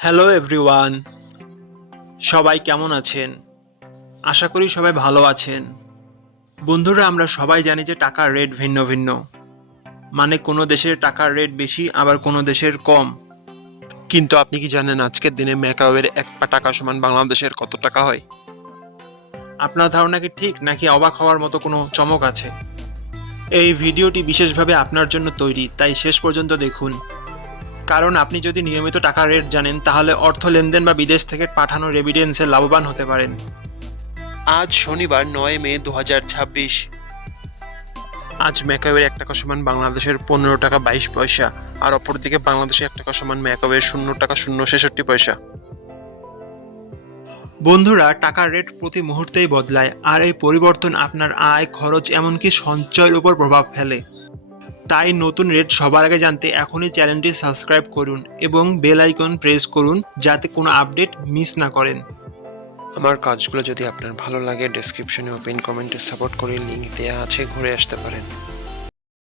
Hello everyone, সবাই কেমন আছেন? আশা করি সবাই ভালো আছেন। বন্ধুরা, আমরা সবাই জানি যে টাকার রেট ভিন্ন ভিন্ন। মানে কোনো দেশের টাকার রেট বেশি, আবার কোনো দেশের কম। কিন্তু আপনি কি জানেন আজকের দিনে ম্যাকাওয়ের এক টাকা সমান বাংলাদেশের কত টাকা হয়? আপনার ধারণা কি ঠিক, নাকি অবাক হওয়ার মতো কোনো চমক আছে? এই ভিডিওটি বিশেষভাবে আপনার জন্য তৈরি, তাই শেষ পর্যন্ত দেখুন। কারণ আপনি যদি নিয়মিত টাকার রেট জানেন, তাহলে অর্থ লেনদেন বা বিদেশ থেকে পাঠানো রেমিটেন্সে লাভবান হতে পারেন। আজ শনিবার 9 মে 2026। আজ ম্যাকাওয়ের এক টাকা সমান বাংলাদেশের 15 টাকা 22 পয়সা, আর অপরদিকে বাংলাদেশে এক টাকা সমান ম্যাকাওয়ের 0 টাকা 0 ছেষট্টি পয়সা। বন্ধুরা, টাকার রেট প্রতি মুহূর্তেই বদলায়, আর এই পরিবর্তন আপনার আয়, খরচ, এমনকি সঞ্চয়ের উপর প্রভাব ফেলে। তাই নতুন রেট সবার আগে জানতে এখনই চ্যানেলটি সাবস্ক্রাইব করুন এবং বেল আইকন প্রেস করুন, যাতে কোনো আপডেট মিস না করেন। আমার কাজগুলো যদি আপনার ভালো লাগে, ডেসক্রিপশনে ও পিন কমেন্টে সাপোর্ট করে লিঙ্ক দেওয়া আছে, ঘুরে আসতে পারেন।